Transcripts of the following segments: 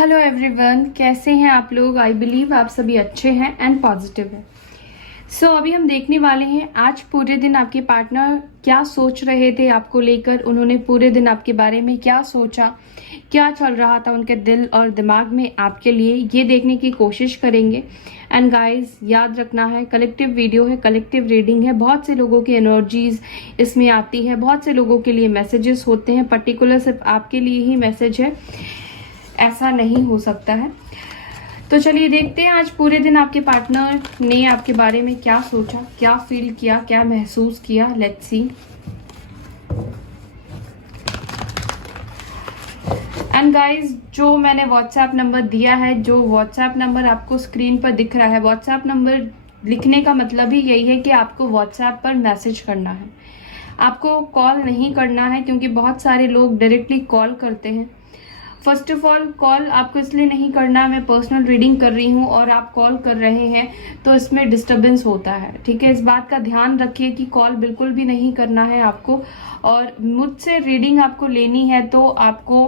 Hello everyone, कैसे हैं आप लोग। आई बिलीव आप सभी अच्छे हैं एंड पॉजिटिव हैं। सो अभी हम देखने वाले हैं आज पूरे दिन आपके पार्टनर क्या सोच रहे थे आपको लेकर। उन्होंने पूरे दिन आपके बारे में क्या सोचा, क्या चल रहा था उनके दिल और दिमाग में आपके लिए, ये देखने की कोशिश करेंगे। एंड गाइस, याद रखना है कलेक्टिव वीडियो है, कलेक्टिव रीडिंग है, बहुत से लोगों की एनर्जीज इसमें आती है, बहुत से लोगों के लिए मैसेजेस होते हैं, पर्टिकुलर सिर्फ आपके लिए ही मैसेज है, ऐसा नहीं हो सकता है। तो चलिए देखते हैं आज पूरे दिन आपके पार्टनर ने आपके बारे में क्या सोचा, क्या फील किया, क्या महसूस किया। Let's see. एंड गाइज, जो मैंने व्हाट्सएप नंबर दिया है, जो व्हाट्सएप नंबर आपको स्क्रीन पर दिख रहा है, व्हाट्सएप नंबर लिखने का मतलब ही यही है कि आपको व्हाट्सएप पर मैसेज करना है, आपको कॉल नहीं करना है, क्योंकि बहुत सारे लोग डायरेक्टली कॉल करते हैं। फर्स्ट ऑफ ऑल, कॉल आपको इसलिए नहीं करना, मैं पर्सनल रीडिंग कर रही हूँ और आप कॉल कर रहे हैं तो इसमें डिस्टरबेंस होता है, ठीक है। इस बात का ध्यान रखिए कि कॉल बिल्कुल भी नहीं करना है आपको। और मुझसे रीडिंग आपको लेनी है तो आपको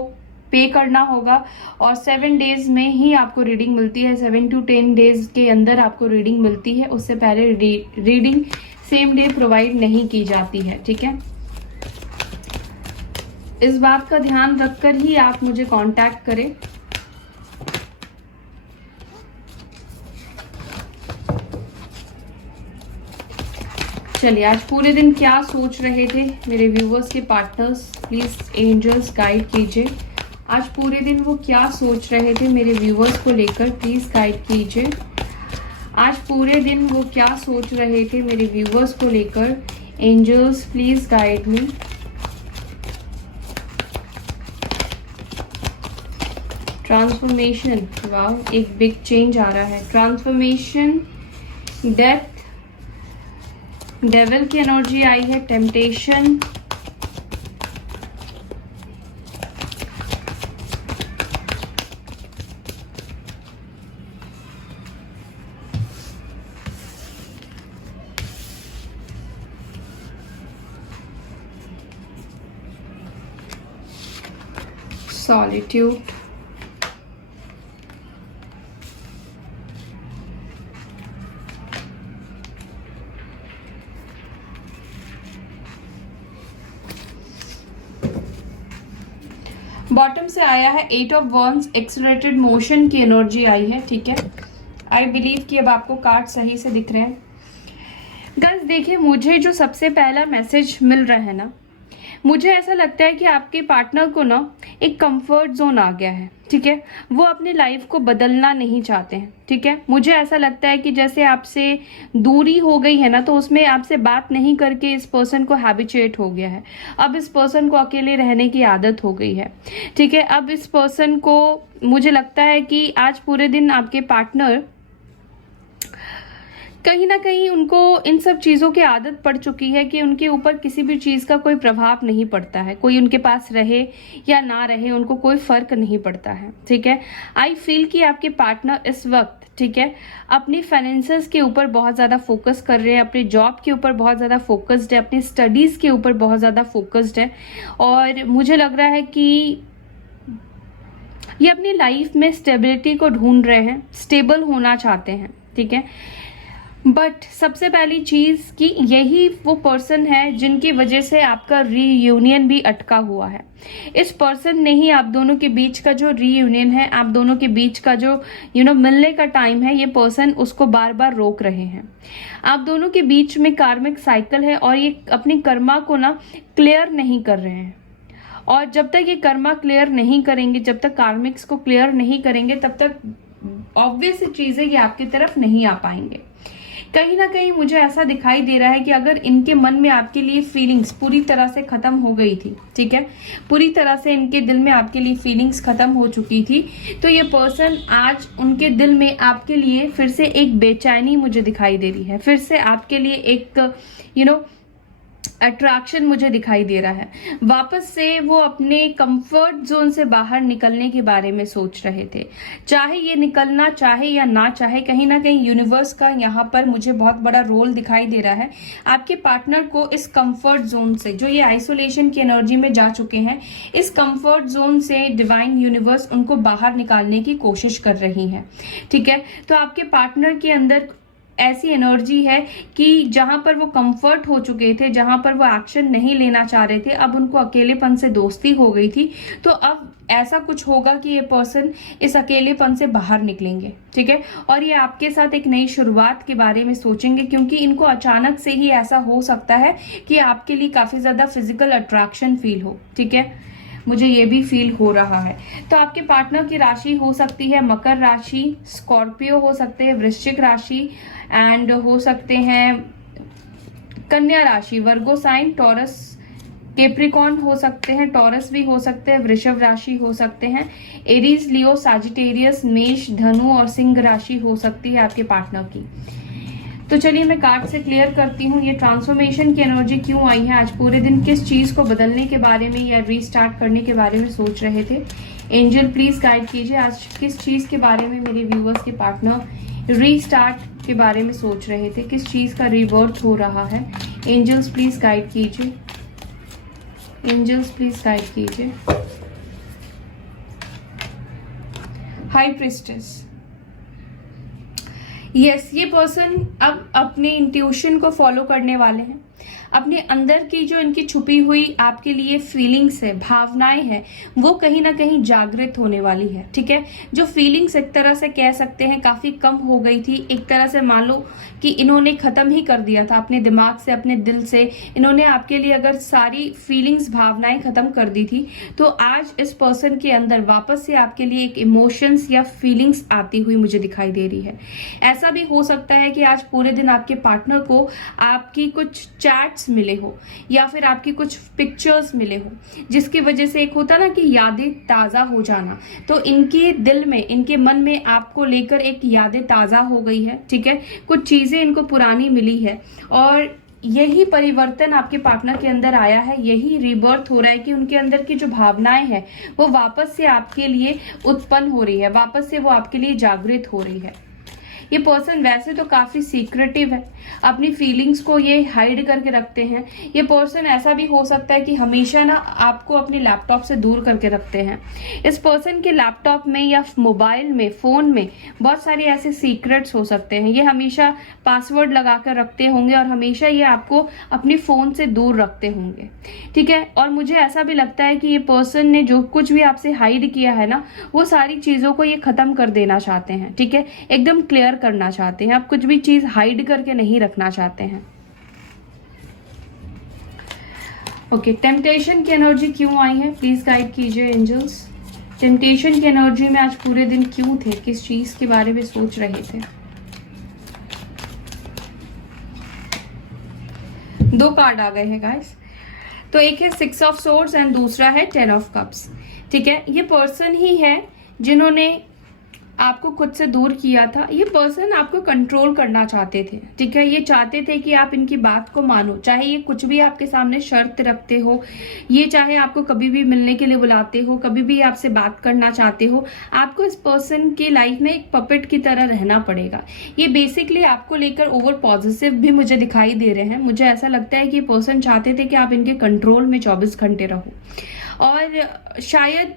पे करना होगा, और 7 डेज में ही आपको रीडिंग मिलती है। 7 to 10 डेज के अंदर आपको रीडिंग मिलती है, उससे पहले रीडिंग सेम डे प्रोवाइड नहीं की जाती है, ठीक है। इस बात का ध्यान रखकर ही आप मुझे कांटेक्ट करें। चलिए, आज पूरे दिन क्या सोच रहे थे मेरे व्यूवर्स के पार्टनर्स, प्लीज एंजल्स गाइड कीजिए। आज पूरे दिन वो क्या सोच रहे थे मेरे व्यूवर्स को लेकर, प्लीज गाइड कीजिए। आज पूरे दिन वो क्या सोच रहे थे मेरे व्यूवर्स को लेकर, angels please guide me. Transformation, wow, एक बिग चेंज आ रहा है। ट्रांसफॉर्मेशन, डेथ, डेविल की एनर्जी आई है, टेम्पटेशन, सॉलिट्यूड, बॉटम से आया है 8 ऑफ वॉन्ड्स, एक्सेलरेटेड मोशन की एनर्जी आई है, ठीक है। आई बिलीव कि अब आपको कार्ड सही से दिख रहे हैं। गाइस देखिए, मुझे जो सबसे पहला मैसेज मिल रहा है ना, मुझे ऐसा लगता है कि आपके पार्टनर को ना एक कंफर्ट जोन आ गया है, ठीक है। वो अपनी लाइफ को बदलना नहीं चाहते हैं, ठीक है। मुझे ऐसा लगता है कि जैसे आपसे दूरी हो गई है ना, तो उसमें आपसे बात नहीं करके इस पर्सन को हैबिचुएट हो गया है। अब इस पर्सन को अकेले रहने की आदत हो गई है, ठीक है। अब इस पर्सन को मुझे लगता है कि आज पूरे दिन आपके पार्टनर कहीं ना कहीं उनको इन सब चीज़ों की आदत पड़ चुकी है कि उनके ऊपर किसी भी चीज़ का कोई प्रभाव नहीं पड़ता है, कोई उनके पास रहे या ना रहे उनको कोई फर्क नहीं पड़ता है, ठीक है। आई फील कि आपके पार्टनर इस वक्त, ठीक है, अपनी फाइनेंसेस के ऊपर बहुत ज़्यादा फोकस कर रहे हैं, अपने जॉब के ऊपर बहुत ज़्यादा फोकस्ड है, अपनी स्टडीज़ के ऊपर बहुत ज़्यादा फोकस्ड है। और मुझे लग रहा है कि ये अपनी लाइफ में स्टेबिलिटी को ढूंढ रहे हैं, स्टेबल होना चाहते हैं, ठीक है। बट सबसे पहली चीज़ कि यही वो पर्सन है जिनकी वजह से आपका रीयूनियन भी अटका हुआ है। इस पर्सन ने ही आप दोनों के बीच का जो रीयूनियन है, आप दोनों के बीच का जो मिलने का टाइम है, ये पर्सन उसको बार बार रोक रहे हैं। आप दोनों के बीच में कार्मिक साइकिल है और ये अपनी कर्मा को ना क्लियर नहीं कर रहे हैं। और जब तक ये कर्मा क्लियर नहीं करेंगे, जब तक कार्मिक्स को क्लियर नहीं करेंगे, तब तक ऑब्वियस चीज़ें ये आपकी तरफ नहीं आ पाएंगे। कहीं ना कहीं मुझे ऐसा दिखाई दे रहा है कि अगर इनके मन में आपके लिए फीलिंग्स पूरी तरह से खत्म हो गई थी, ठीक है, पूरी तरह से इनके दिल में आपके लिए फीलिंग्स खत्म हो चुकी थी, तो ये पर्सन आज उनके दिल में आपके लिए फिर से एक बेचैनी मुझे दिखाई दे रही है, फिर से आपके लिए एक अट्रैक्शन मुझे दिखाई दे रहा है। वापस से वो अपने कंफर्ट जोन से बाहर निकलने के बारे में सोच रहे थे। चाहे ये निकलना चाहे या ना चाहे, कहीं ना कहीं यूनिवर्स का यहाँ पर मुझे बहुत बड़ा रोल दिखाई दे रहा है। आपके पार्टनर को इस कंफर्ट जोन से, जो ये आइसोलेशन की एनर्जी में जा चुके हैं, इस कंफर्ट जोन से डिवाइन यूनिवर्स उनको बाहर निकालने की कोशिश कर रही है। ठीक है, तो आपके पार्टनर के अंदर ऐसी एनर्जी है कि जहां पर वो कंफर्ट हो चुके थे, जहां पर वो एक्शन नहीं लेना चाह रहे थे, अब उनको अकेलेपन से दोस्ती हो गई थी। तो अब ऐसा कुछ होगा कि ये पर्सन इस अकेलेपन से बाहर निकलेंगे। ठीक है, और ये आपके साथ एक नई शुरुआत के बारे में सोचेंगे, क्योंकि इनको अचानक से ही ऐसा हो सकता है कि आपके लिए काफी ज्यादा फिजिकल अट्रैक्शन फील हो। ठीक है, मुझे ये भी फील हो रहा है। तो आपके पार्टनर की राशि हो सकती है मकर राशि, स्कॉर्पियो हो सकते हैं, वृश्चिक राशि, एंड हो सकते हैं कन्या राशि, वर्गो साइन, टॉरस, कैप्रिकॉर्न हो सकते हैं, टॉरस भी हो सकते हैं, वृषभ राशि हो सकते हैं, एरीज, लियो, साजिटेरियस, मेष, धनु और सिंह राशि हो सकती है आपके पार्टनर की। तो चलिए मैं कार्ड से क्लियर करती हूँ ये ट्रांसफॉर्मेशन की एनर्जी क्यों आई है आज पूरे दिन, किस चीज को बदलने के बारे में या रीस्टार्ट करने के बारे में सोच रहे थे। एंजल प्लीज गाइड कीजिए आज किस चीज के बारे में मेरे व्यूअर्स के पार्टनर रीस्टार्ट के बारे में सोच रहे थे, किस चीज का रिवर्थ हो रहा है। एंजल्स प्लीज गाइड कीजिए, एंजल्स प्लीज गाइड कीजिए। हाई प्रिस्टेस, यस, ये पर्सन अब अपने इंट्यूशन को फॉलो करने वाले हैं। अपने अंदर की जो इनकी छुपी हुई आपके लिए फीलिंग्स है, भावनाएं हैं, वो कहीं ना कहीं जागृत होने वाली है। ठीक है, जो फीलिंग्स एक तरह से कह सकते हैं काफी कम हो गई थी, एक तरह से मान लो कि इन्होंने खत्म ही कर दिया था अपने दिमाग से, अपने दिल से। इन्होंने आपके लिए अगर सारी फीलिंग्स, भावनाएं खत्म कर दी थी, तो आज इस पर्सन के अंदर वापस से आपके लिए एक इमोशंस या फीलिंग्स आती हुई मुझे दिखाई दे रही है। ऐसा भी हो सकता है कि आज पूरे दिन आपके पार्टनर को आपकी कुछ चैट्स मिले हो या फिर आपकी कुछ पिक्चर्स मिले हो, जिसकी वजह से एक होता ना कि यादें ताजा हो जाना। तो इनके दिल में, इनके मन में आपको लेकर एक यादें ताजा हो गई है। ठीक है, कुछ चीजें इनको पुरानी मिली है और यही परिवर्तन आपके पार्टनर के अंदर आया है, यही रीबर्थ हो रहा है कि उनके अंदर की जो भावनाएं हैं वो वापस से आपके लिए उत्पन्न हो रही है, वापस से वो आपके लिए जागृत हो रही है। ये पर्सन वैसे तो काफी सीक्रेटिव है, अपनी फीलिंग्स को ये हाइड करके रखते हैं। ये पर्सन ऐसा भी हो सकता है कि हमेशा ना आपको अपने लैपटॉप से दूर करके रखते हैं। इस पर्सन के लैपटॉप में या मोबाइल में, फोन में बहुत सारे ऐसे सीक्रेट्स हो सकते हैं। ये हमेशा पासवर्ड लगा कर रखते होंगे और हमेशा ये आपको अपने फोन से दूर रखते होंगे। ठीक है, और मुझे ऐसा भी लगता है कि ये पर्सन ने जो कुछ भी आपसे हाइड किया है ना, वो सारी चीजों को ये खत्म कर देना चाहते हैं। ठीक है, एकदम क्लियर करना चाहते हैं, आप कुछ भी चीज हाइड करके नहीं रखना चाहते हैं। ओके, टेम्पटेशन की एनर्जी क्यों आई है प्लीज गाइड कीजिए एंजल्स। टेम्पटेशन की एनर्जी में आज पूरे दिन क्यों थे, किस चीज के बारे में सोच रहे थे। दो कार्ड आ गए हैं गाइस, तो एक है 6 ऑफ सोर्ड्स एंड दूसरा है 10 ऑफ कप्स। ठीक है, ये पर्सन ही है जिन्होंने आपको खुद से दूर किया था। ये पर्सन आपको कंट्रोल करना चाहते थे। ठीक है, ये चाहते थे कि आप इनकी बात को मानो, चाहे ये कुछ भी आपके सामने शर्त रखते हो, ये चाहे आपको कभी भी मिलने के लिए बुलाते हो, कभी भी आपसे बात करना चाहते हो, आपको इस पर्सन की लाइफ में एक पपेट की तरह रहना पड़ेगा। ये बेसिकली आपको लेकर ओवर पॉजिटिव भी मुझे दिखाई दे रहे हैं। मुझे ऐसा लगता है कि ये पर्सन चाहते थे कि आप इनके कंट्रोल में 24 घंटे रहो, और शायद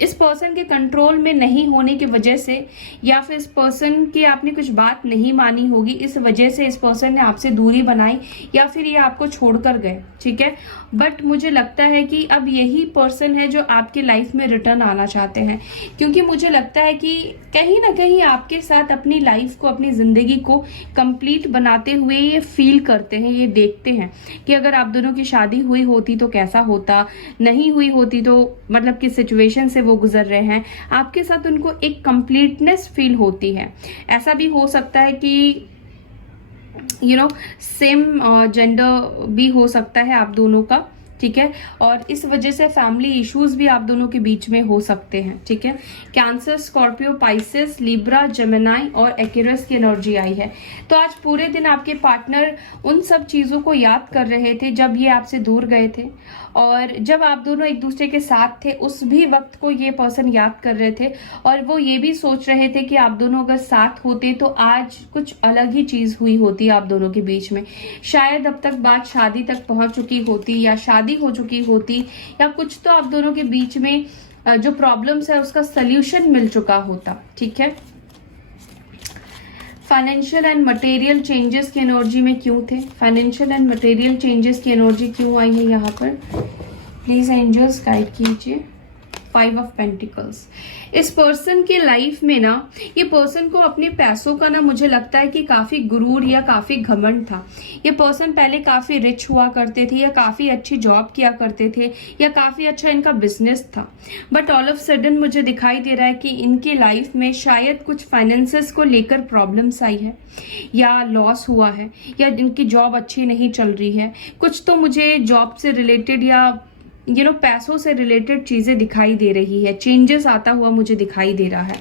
इस पर्सन के कंट्रोल में नहीं होने की वजह से या फिर इस पर्सन की आपने कुछ बात नहीं मानी होगी, इस वजह से इस पर्सन ने आपसे दूरी बनाई या फिर ये आपको छोड़कर गए। ठीक है, बट मुझे लगता है कि अब यही पर्सन है जो आपकी लाइफ में रिटर्न आना चाहते हैं, क्योंकि मुझे लगता है कि कहीं ना कहीं आपके साथ अपनी लाइफ को, अपनी जिंदगी को कंप्लीट बनाते हुए ये फील करते हैं, ये देखते हैं कि अगर आप दोनों की शादी हुई होती तो कैसा होता, नहीं हुई होती तो मतलब किस सिचुएशन से वो गुजर रहे हैं। आपके साथ उनको एक कंप्लीटनेस फील होती है। ऐसा भी हो सकता है कि सेम जेंडर भी हो सकता है आप दोनों का। ठीक है, और इस वजह से फैमिली इश्यूज भी आप दोनों के बीच में हो सकते हैं, ठीक है। Cancer, Scorpio, Pisces, Libra, Gemini और एक्यूरियस की एनर्जी आई है। तो आज पूरे दिन आपके पार्टनर उन सब चीज़ों को याद कर रहे थे जब ये आपसे दूर गए थे, और जब आप दोनों एक दूसरे के साथ थे उस भी वक्त को ये पर्सन याद कर रहे थे, और वो ये भी सोच रहे थे कि आप दोनों अगर साथ होते तो आज कुछ अलग ही चीज़ हुई होती आप दोनों के बीच में। शायद अब तक बात शादी तक पहुंच चुकी होती, या शादी हो चुकी होती, या कुछ तो आप दोनों के बीच में जो प्रॉब्लम्स है उसका सल्यूशन मिल चुका होता, ठीक है। फाइनेंशियल एंड मटेरियल चेंजेस की एनर्जी में क्यों थे? फाइनेंशियल एंड मटेरियल चेंजेस की एनर्जी क्यों आई है यहाँ पर? प्लीज एंजल्स गाइड कीजिए। 5 ऑफ पेंटिकल्स। इस पर्सन के लाइफ में ना, ये पर्सन को अपने पैसों का ना मुझे लगता है कि काफी गुरूर या काफी घमंड था। ये पर्सन पहले काफी रिच हुआ करते थे, या काफी अच्छी जॉब किया करते थे, या काफी अच्छा इनका बिजनेस था, बट ऑल ऑफ सडन मुझे दिखाई दे रहा है कि इनके लाइफ में शायद कुछ फाइनेंसेस को लेकर प्रॉब्लम्स आई है, या लॉस हुआ है, या इनकी जॉब अच्छी नहीं चल रही है। कुछ तो मुझे जॉब से रिलेटेड या पैसों से रिलेटेड चीजें दिखाई दे रही है, चेंजेस आता हुआ मुझे दिखाई दे रहा है,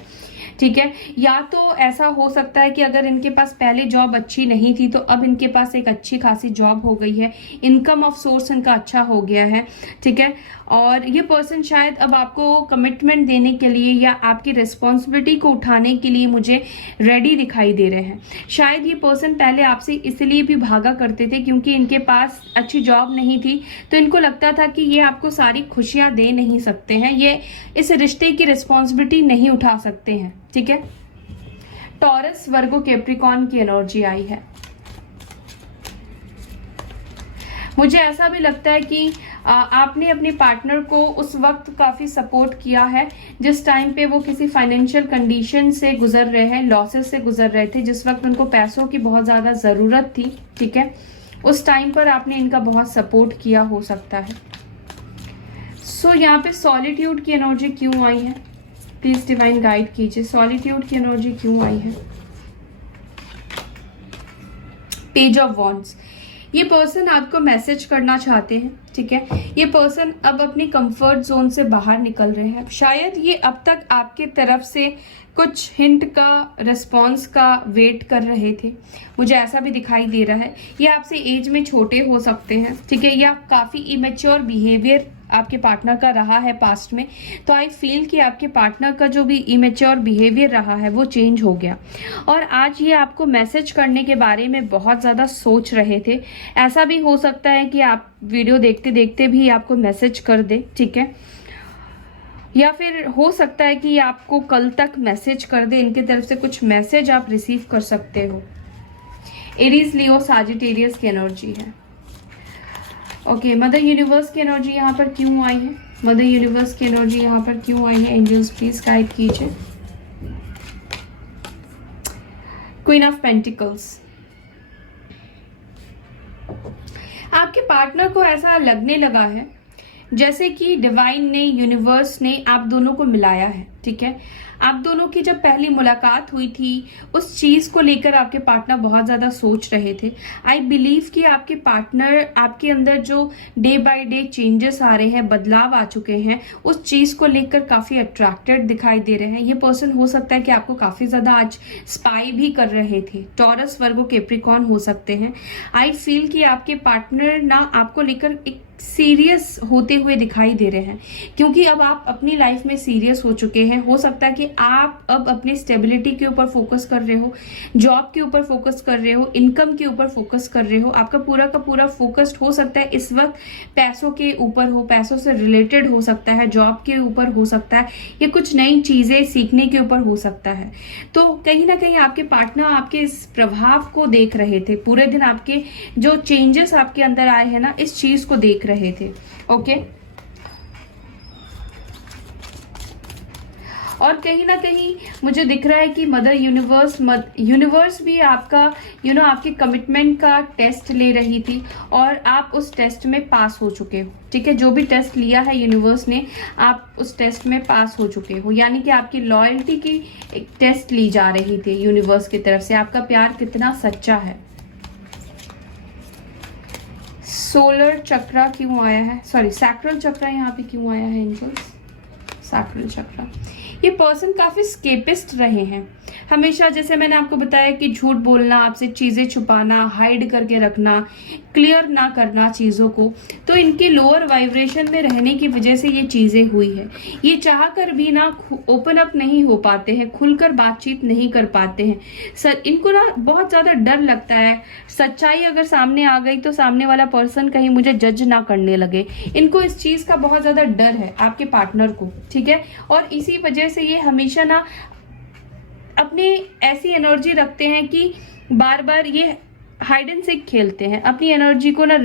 ठीक है। या तो ऐसा हो सकता है कि अगर इनके पास पहले जॉब अच्छी नहीं थी तो अब इनके पास एक अच्छी खासी जॉब हो गई है, इनकम ऑफ सोर्स इनका अच्छा हो गया है, ठीक है। और ये पर्सन शायद अब आपको कमिटमेंट देने के लिए या आपकी रिस्पॉन्सिबिलिटी को उठाने के लिए मुझे रेडी दिखाई दे रहे हैं। शायद ये पर्सन पहले आपसे इसलिए भी भागा करते थे क्योंकि इनके पास अच्छी जॉब नहीं थी, तो इनको लगता था कि ये आपको सारी खुशियां दे नहीं सकते हैं, ये इस रिश्ते की रिस्पॉन्सिबिलिटी नहीं उठा सकते हैं, ठीक है। टॉरस, वर्गो, कैप्रिकॉर्न की एनर्जी आई है। मुझे ऐसा भी लगता है कि आपने अपने पार्टनर को उस वक्त काफी सपोर्ट किया है जिस टाइम पे वो किसी फाइनेंशियल कंडीशन से गुजर रहे हैं, लॉसेस से गुजर रहे थे, जिस वक्त उनको पैसों की बहुत ज्यादा जरूरत थी, ठीक है। उस टाइम पर आपने इनका बहुत सपोर्ट किया हो सकता है। सो यहाँ पे सॉलिट्यूड की एनर्जी क्यों आई है? प्लीज डिवाइन गाइड कीजिए, सॉलिट्यूड की एनर्जी क्यों आई है? Page of wands. ये पर्सन आपको मैसेज करना चाहते हैं, ठीक है। ये पर्सन अब अपनी कंफर्ट जोन से बाहर निकल रहे हैं। शायद ये अब तक आपके तरफ से कुछ हिंट का, रिस्पॉन्स का वेट कर रहे थे, मुझे ऐसा भी दिखाई दे रहा है। ये आपसे एज में छोटे हो सकते हैं, ठीक है, या काफ़ी इमेच्योर बिहेवियर आपके पार्टनर का रहा है पास्ट में, तो आई फील कि आपके पार्टनर का जो भी इमेच्योर बिहेवियर रहा है वो चेंज हो गया, और आज ये आपको मैसेज करने के बारे में बहुत ज़्यादा सोच रहे थे। ऐसा भी हो सकता है कि आप वीडियो देखते देखते भी आपको मैसेज कर दे, ठीक है, या फिर हो सकता है कि आपको कल तक मैसेज कर दे, इनकी तरफ से कुछ मैसेज आप रिसीव कर सकते हो। एरीज, लियो, साजिटेरियस की एनर्जी है। ओके, मदर यूनिवर्स की एनर्जी यहाँ पर क्यों आई है? मदर यूनिवर्स की एनर्जी यहाँ पर क्यों आई है? एंजल्स प्लीज गाइड कीजिए। Queen of pentacles. आपके पार्टनर को ऐसा लगने लगा है जैसे कि डिवाइन ने, यूनिवर्स ने आप दोनों को मिलाया है, ठीक है। आप दोनों की जब पहली मुलाकात हुई थी उस चीज को लेकर आपके पार्टनर बहुत ज्यादा सोच रहे थे। आई बिलीव कि आपके पार्टनर, आपके अंदर जो डे बाय डे चेंजेस आ रहे हैं, बदलाव आ चुके हैं, उस चीज को लेकर काफी अट्रैक्टेड दिखाई दे रहे हैं। ये पर्सन हो सकता है कि आपको काफी ज्यादा आज स्पाई भी कर रहे थे। टॉरस, वर्गो, कैप्रिकॉर्न हो सकते हैं। आई फील कि आपके पार्टनर ना आपको लेकर एक सीरियस होते हुए दिखाई दे रहे हैं, क्योंकि अब आप अपनी लाइफ में सीरियस हो चुके हैं। हो सकता है कि आप अब अपनी स्टेबिलिटी के ऊपर फोकस कर रहे हो, जॉब के ऊपर फोकस कर रहे हो, इनकम के ऊपर फोकस कर रहे हो। आपका पूरा का पूरा फोकस्ड हो सकता है इस वक्त पैसों के ऊपर हो, पैसों से रिलेटेड हो सकता है, जॉब के ऊपर हो सकता है, या कुछ नई चीजें सीखने के ऊपर हो सकता है। तो कहीं ना कहीं आपके पार्टनर आपके इस प्रभाव को देख रहे थे, पूरे दिन आपके जो चेंजेस आपके अंदर आए हैं ना, इस चीज को देख रहे थे, ओके। और कहीं ना कहीं मुझे दिख रहा है कि मदर यूनिवर्स भी आपका आपके कमिटमेंट का टेस्ट ले रही थी, और आप उस टेस्ट में पास हो चुके हो, ठीक है। जो भी टेस्ट लिया है यूनिवर्स ने, आप उस टेस्ट में पास हो चुके हो, यानी कि आपकी लॉयल्टी की एक टेस्ट ली जा रही थी यूनिवर्स की तरफ से, आपका प्यार कितना सच्चा है। सोलर चक्रा क्यों आया है, सॉरी सैक्रल चक्रा यहाँ पे क्यों आया है एंजल्स, सैक्रल चक्रा। ये पर्सन काफ़ी स्केपिस्ट रहे हैं हमेशा, जैसे मैंने आपको बताया कि झूठ बोलना, आपसे चीज़ें छुपाना, हाइड करके रखना, क्लियर ना करना चीज़ों को, तो इनके लोअर वाइब्रेशन में रहने की वजह से ये चीज़ें हुई है। ये चाह कर भी ना ओपन अप नहीं हो पाते हैं, खुलकर बातचीत नहीं कर पाते हैं सर। इनको ना बहुत ज़्यादा डर लगता है, सच्चाई अगर सामने आ गई तो सामने वाला पर्सन कहीं मुझे जज ना करने लगे। इनको इस चीज़ का बहुत ज़्यादा डर है आपके पार्टनर को, ठीक है। और इसी वजह से ये हमेशा ना अपने ऐसी एनर्जी रखते हैं कि बार बार ये हाइड एंड सीक खेलते हैं, अपनी एनर्जी को ना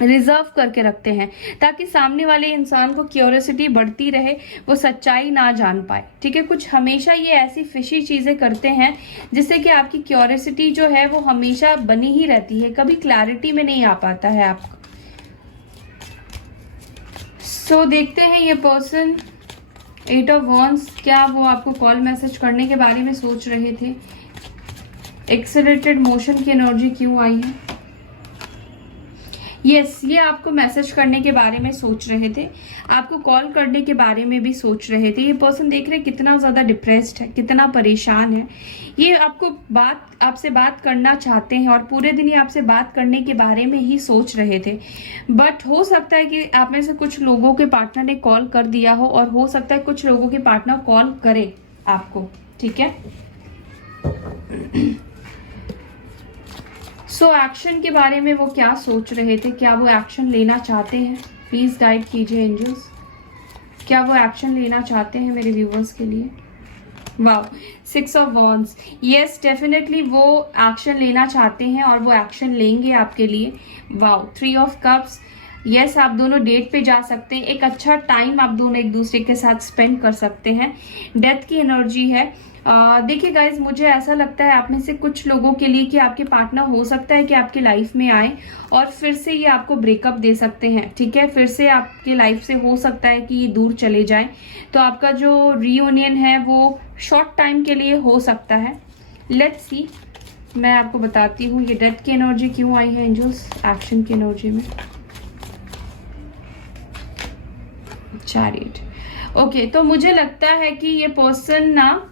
रिजर्व करके रखते हैं ताकि सामने वाले इंसान को क्यूरियोसिटी बढ़ती रहे, वो सच्चाई ना जान पाए, ठीक है। कुछ हमेशा ये ऐसी फिशी चीज़ें करते हैं जिससे कि आपकी क्यूरियोसिटी जो है वो हमेशा बनी ही रहती है, कभी क्लैरिटी में नहीं आ पाता है आपको। सो देखते हैं ये पर्सन 8 ऑफ वॉन्ड्स, क्या वो आपको कॉल मैसेज करने के बारे में सोच रहे थे। एक्सेलरेटेड मोशन की एनर्जी क्यों आई है। यस, ये आपको मैसेज करने के बारे में सोच रहे थे, आपको कॉल करने के बारे में भी सोच रहे थे। ये पर्सन देख रहे कितना ज़्यादा डिप्रेस्ड है, कितना परेशान है। ये आपसे बात करना चाहते हैं और पूरे दिन ये आपसे बात करने के बारे में ही सोच रहे थे। बट हो सकता है कि आप में से कुछ लोगों के पार्टनर ने कॉल कर दिया हो और हो सकता है कुछ लोगों के पार्टनर कॉल करे आपको, ठीक है। सो एक्शन के बारे में वो क्या सोच रहे थे, क्या वो एक्शन लेना चाहते हैं, प्लीज गाइड कीजिए एंजल्स। क्या वो एक्शन लेना चाहते हैं मेरे व्यूवर्स के लिए। Wow, 6 of wands, yes definitely वो एक्शन लेना चाहते हैं और वो एक्शन लेंगे आपके लिए। वाओ, 3 ऑफ कप्स, यस आप दोनों डेट पे जा सकते हैं, एक अच्छा टाइम आप दोनों एक दूसरे के साथ स्पेंड कर सकते हैं। डेथ की एनर्जी है। देखिए गाइज, मुझे ऐसा लगता है आप में से कुछ लोगों के लिए कि आपके पार्टनर हो सकता है कि आपकी लाइफ में आए और फिर से ये आपको ब्रेकअप दे सकते हैं, ठीक है। फिर से आपकी लाइफ से हो सकता है कि ये दूर चले जाएं, तो आपका जो रीयूनियन है वो शॉर्ट टाइम के लिए हो सकता है। लेट्स सी, मैं आपको बताती हूँ ये डेथ की एनर्जी क्यों आई है एंजल्स एक्शन की एनर्जी में। चैरियट, ओके, तो मुझे लगता है कि ये पर्सन ना,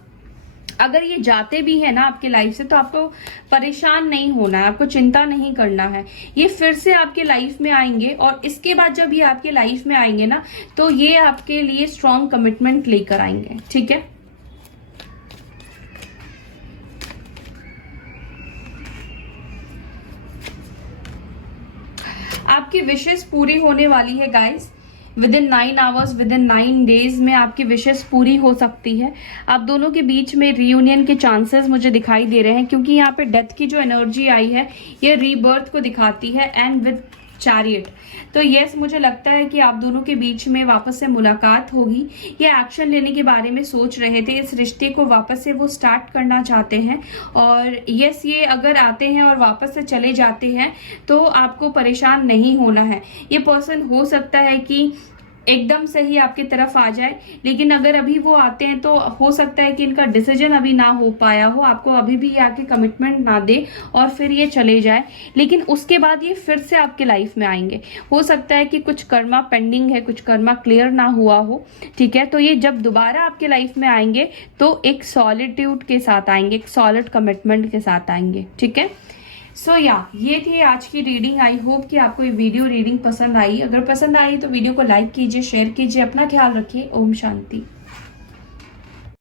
अगर ये जाते भी है ना आपके लाइफ से, तो आपको परेशान नहीं होना है, आपको चिंता नहीं करना है। ये फिर से आपके लाइफ में आएंगे और इसके बाद जब ये आपके लाइफ में आएंगे ना, तो ये आपके लिए स्ट्रॉन्ग कमिटमेंट लेकर आएंगे, ठीक है। आपकी विशेष पूरी होने वाली है guys, with in 9 hours, with in 9 days में आपकी विशेष पूरी हो सकती है। आप दोनों के बीच में रीयूनियन के चांसेस मुझे दिखाई दे रहे हैं, क्योंकि यहाँ पे डेथ की जो एनर्जी आई है ये रीबर्थ को दिखाती है एंड विद चैरियट। तो यस, मुझे लगता है कि आप दोनों के बीच में वापस से मुलाकात होगी। ये एक्शन लेने के बारे में सोच रहे थे, इस रिश्ते को वापस से वो स्टार्ट करना चाहते हैं। और यस, ये अगर आते हैं और वापस से चले जाते हैं तो आपको परेशान नहीं होना है। ये पर्सन हो सकता है कि एकदम से ही आपकी तरफ आ जाए, लेकिन अगर अभी वो आते हैं तो हो सकता है कि इनका डिसीजन अभी ना हो पाया हो, आपको अभी भी आके कमिटमेंट ना दे और फिर ये चले जाए, लेकिन उसके बाद ये फिर से आपके लाइफ में आएंगे। हो सकता है कि कुछ कर्मा पेंडिंग है, कुछ कर्मा क्लियर ना हुआ हो, ठीक है। तो ये जब दोबारा आपके लाइफ में आएंगे तो एक सॉलिट्यूड के साथ आएंगे, एक सॉलिड कमिटमेंट के साथ आएंगे, ठीक है। सो ये थी आज की रीडिंग। आई होप कि आपको ये वीडियो रीडिंग पसंद आई। अगर पसंद आई तो वीडियो को लाइक कीजिए, शेयर कीजिए, अपना ख्याल रखिए। ओम शांति।